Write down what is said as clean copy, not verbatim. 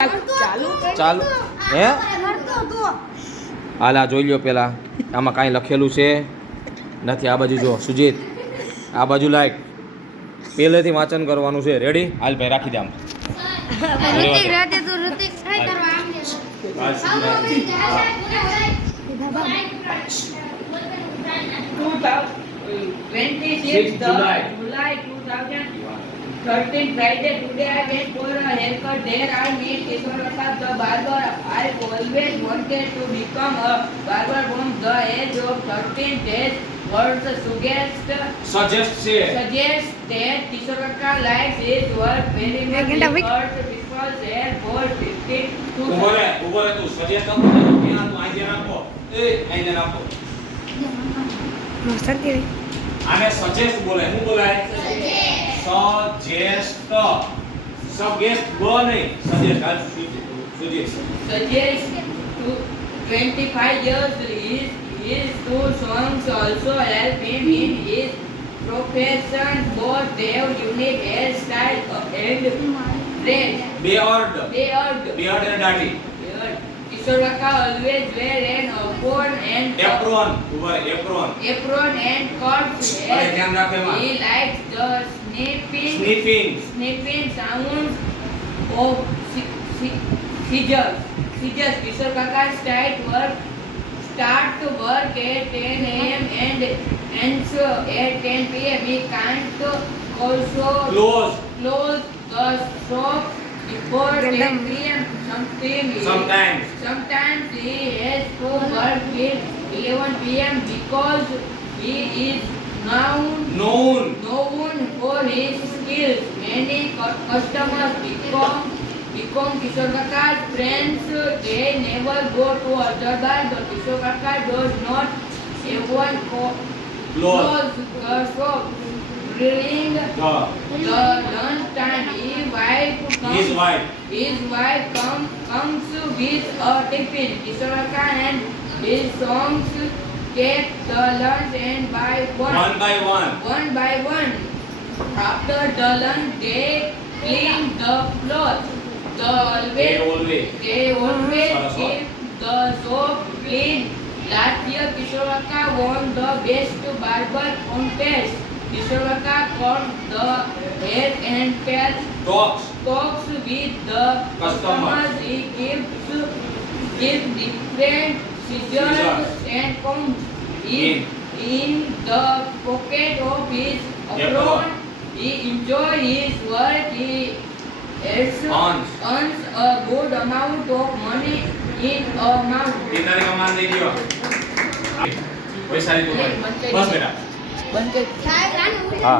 ચાલુ હે હાલ આ જોઈ લ્યો પેલા આમાં કાંઈ લખેલું છે નથી. આ બાજુ જો સુજીત, આ બાજુ લાઈક પહેલેથી વાંચન કરવાનું છે. રેડી? હાલ ભાઈ રાખી દે આમ. Friday today I went for a haircut. There I met Kishore Prasad the barber. I always wanted to become a barber from the age of 13 days. Words suggest that Kishore Prasad likes his work very much. Because hair for 15 to ઉભો રે તું suggest કર ત્યાં તું આઈ રાખો આઈ રાખો આને suggest બોલે. શું બોલાય? સજેસ્ટ. સજેસ્ટ ગો નહીં, સજેસ્ટ. આ Sujit suggest to 25 years his two songs also help him in his profession. Both have unique hairstyle and dress. beard Beard. and daddy. Kishore Kaka always wear an apron and apron apron and cuts hair. અરે ધ્યાન રાખે માં. He likes the snipping sounds of scissors. Kishore Kaka start work at 10 a.m. and ends at 10 p.m. He can't also close the shop before 10 p.m. Sometimes he has to work till 11 p.m. because he is known for his skills. Many customers become Kishore Kaka's friends. They never go to other bar, but Kishore Kaka does not even close the shop. During the lunch time, his wife comes with a tiffin. Kishore Kaka and his sons take the lunch and buy one by one. After the lunch, they clean the floor. They always keep the shop clean. Last year, Kishore Kaka won the best barber contest. Kishore Kaka cut the hair and talks with the customers. He gives different scissors and combs in the pocket of his apron. He enjoys his work. He earns a good amount of money in a month. कितना कमान दे दियो पैसा नहीं तो बस बेटा बंद कर। हाँ